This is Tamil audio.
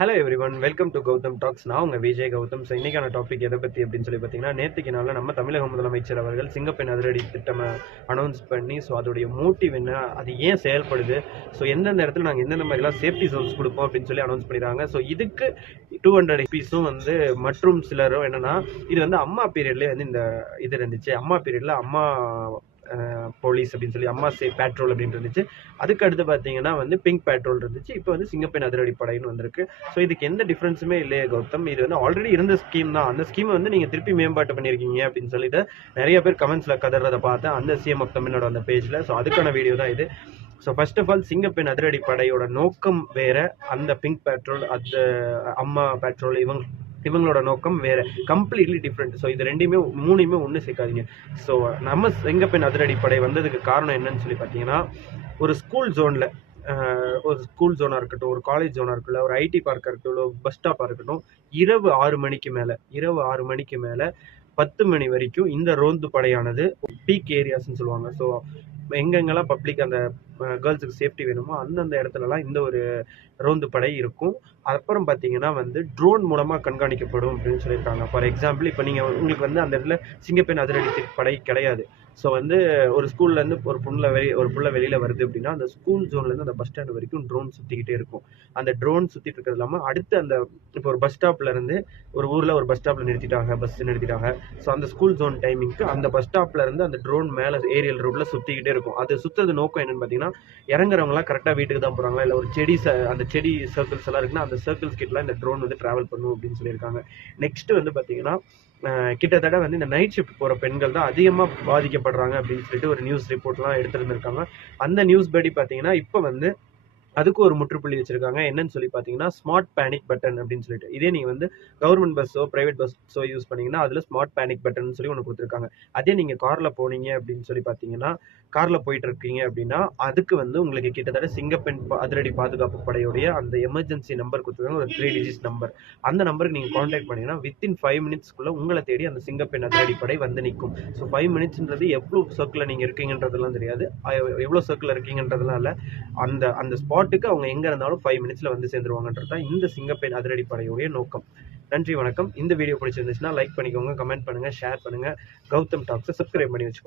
Hello everyone, welcome to Gautham talks. நான் உங்கள் விஜய் கௌதம். ஸோ இன்றைக்கான டாபிக் எதை பற்றி அப்படின்னு சொல்லி பார்த்தீங்கன்னா, நேற்றுக்கு நாளில் நம்ம தமிழக முதலமைச்சர் அவர்கள் சிங்கப்பெண் அதிரடி திட்டம் அனௌன்ஸ் பண்ணி, ஸோ அதோடைய மோட்டிவ் என்ன, அது ஏன் செயல்படுது, ஸோ எந்தெந்த இடத்துல நாங்கள் எந்தெந்த மாதிரிலாம் சேஃப்டி ஜோன்ஸ் கொடுப்போம் அப்படின்னு சொல்லி அனௌன்ஸ் பண்ணிடுறாங்க. ஸோ இதுக்கு 200 பீஸும் வந்து மற்றும் சிலரும் என்னென்னா, இது வந்து அம்மா பீரியட்லேயே வந்து இந்த இது இருந்துச்சு. அம்மா பீரியடில் அம்மா போலீஸ் அப்படின்னு சொல்லி அம்மா பேட்ரோல் அப்படின்னு இருந்துச்சு. அதுக்கு அடுத்து பார்த்தீங்கன்னா வந்து பிங்க் பேட்ரோல் இருந்துச்சு. இப்போ வந்து சிங்கப்பெண் அதிரடி படைன்னு வந்திருக்கு. ஸோ இதுக்கு எந்த டிஃப்ரென்ஸுமே இல்லையே கௌதம். இது வந்து ஆல்ரெடி இருந்த ஸ்கீம் தான். அந்த ஸ்கீமை வந்து நீங்கள் திருப்பி மேம்பாட்டு பண்ணியிருக்கீங்க அப்படின்னு சொல்லிட்டு நிறைய பேர் கமெண்ட்ஸில் கதறதை பார்த்தேன் அந்த சிஎம் ஆஃப் தமிழ்நாடு அந்த பேஜில். ஸோ அதுக்கான வீடியோ தான் இது. ஸோ ஃபர்ஸ்ட் ஆஃப் ஆல் சிங்கப்பெண் அதிரடி படையோட நோக்கம் வேற, அந்த பிங்க் பேட்ரோல் அந்த அம்மா பேட்ரோல் இவங்களோட நோக்கம் வேற, கம்ப்ளீட்லி டிஃப்ரெண்ட். ஸோ இது மூணையுமே ஒன்று சேர்க்காதீங்க. ஸோ நம்ம சிங்கப்பெண் அதிரடி படை வந்ததுக்கு காரணம் என்னன்னு சொல்லி பார்த்தீங்கன்னா, ஒரு ஸ்கூல் ஜோனில் ஒரு ஸ்கூல் ஜோனாக இருக்கட்டும், ஒரு காலேஜ் ஜோனாக இருக்கட்டும், ஒரு ஐடி பார்க்காக இருக்கட்டும், ஒரு பஸ் ஸ்டாப்பாக இருக்கட்டும், இரவு 6 மணிக்கு மேலே 10 மணி வரைக்கும் இந்த ரோந்து படையானது பீக் ஏரியாஸ்ன்னு சொல்லுவாங்க. ஸோ எங்கெங்கெல்லாம் பப்ளிக் அந்த கேர்ள்ஸுக்கு சேஃப்டி வேணுமோ அந்தந்த இடத்துலலாம் இந்த ஒரு ரோந்து படை இருக்கும். அப்புறம் பார்த்தீங்கன்னா வந்து ட்ரோன் மூலமாக கண்காணிக்கப்படும் அப்படின்னு சொல்லியிருக்காங்க. ஃபார் எக்ஸாம்பிள், இப்போ உங்களுக்கு வந்து அந்த இடத்துல சிங்கப்பெண் அதிரடி படை கிடையாது. ஸோ வந்து ஒரு ஸ்கூல்லேருந்து ஒரு புள்ள வெளியில் வருது அப்படின்னா, அந்த ஸ்கூல் ஜோன்லேருந்து அந்த பஸ் ஸ்டாண்ட் வரைக்கும் ட்ரோன் சுற்றிக்கிட்டே இருக்கும். அந்த ட்ரோன் சுற்றிட்டு இருக்கிறது இல்லாமல் அடுத்து அந்த இப்போ ஒரு பஸ் ஸ்டாப்லேருந்து ஒரு ஊரில் ஒரு பஸ் ஸ்டாப்பில் பஸ் நிறுத்திட்டாங்க. ஸோ அந்த ஸ்கூல் ஜோன் டைமிங்க்கு அந்த பஸ் ஸ்டாப்லேருந்து அந்த ட்ரோன் மேலே ஏரியல் ரோட்டில் சுற்றிக்கிட்டே இருக்கும். அது சுற்றுறது நோக்கம் என்னென்னு பார்த்தீங்கன்னா, இறங்குறவங்களாம் கரெக்டாக வீட்டுக்கு தான் போகிறாங்களா, இல்லை ஒரு அந்த செடி சர்க்கிள்ஸ் எல்லாம் இருக்குன்னா அந்த சர்க்கிள்ஸ் கிட்டலாம் இந்த ட்ரோன் வந்து ட்ராவல் பண்ணும் அப்படின்னு சொல்லியிருக்காங்க. நெக்ஸ்ட் வந்து பார்த்தீங்கன்னா, கிட்டத்தட்ட வந்து இந்த நைட் ஷிஃப்ட் போகிற பெண்கள் தான் அதிகமாக பாதிக்கப்படுறாங்க அப்படின்னு சொல்லிட்டு ஒரு நியூஸ் ரிப்போர்ட்லாம் எடுத்துருந்துருக்காங்க. அந்த நியூஸ் படி பார்த்தீங்கன்னா இப்போ வந்து அதுக்கு ஒரு முற்றுப்புள்ளி வச்சிருக்காங்க. என்னன்னு சொல்லி பார்த்தீங்கன்னா, ஸ்மார்ட் பேனிக் பட்டன் அப்படின்னு சொல்லிட்டு. இதே நீங்கள் வந்து கவர்மெண்ட் பஸ்ஸோ பிரைவேட் பஸ்ஸோ யூஸ் பண்ணீங்கன்னா அதில் ஸ்மார்ட் பேனிக் பட்டன் சொல்லி ஒன்று கொடுத்துருக்காங்க. அதே நீங்கள் காரில் போனீங்க அப்படின்னு சொல்லி பார்த்தீங்கன்னா, காரில் போயிட்டு இருக்கீங்க அப்படின்னா அதுக்கு வந்து உங்களுக்கு கிட்டத்தட்ட சிங்கப்பெண் அதிரடி பாதுகாப்பு படையுடைய அந்த எமர்ஜென்சி நம்பர் கொடுத்துருக்காங்க, ஒரு 3 டிஜிட் நம்பர். அந்த நம்பருக்கு நீங்கள் கான்டாக்ட் பண்ணீங்கன்னா வித்தின் 5 மினிட்ஸ்க்குள்ளே உங்களை தேடி அந்த சிங்கப்பெண் அதிரடி படை வந்து நிற்கும். ஸோ 5 மினிட்ஸ்ன்றது எவ்வளோ சர்க்கிளில் நீங்கள் இருக்கீங்கன்றதெல்லாம் தெரியாது, எவ்வளோ சர்க்கிளில் இருக்கீங்கன்றதுலாம் இல்லை. அந்த ஸ்பாட்டுக்கு அவங்க எங்கே இருந்தாலும் 5 மினிட்ஸில் வந்து சேர்ந்துருவாங்கன்றது தான் இந்த சிங்கப்பெண் அதிரடி படையுடைய நோக்கம். நன்றி, வணக்கம். இந்த வீடியோ பிடிச்சிருந்துச்சுன்னா லைக் பண்ணிக்கோங்க, கமெண்ட் பண்ணுங்கள், ஷேர் பண்ணுங்கள். கௌதம் டாக்ஸை சப்ஸ்கிரைப் பண்ணி வச்சுக்கோங்க.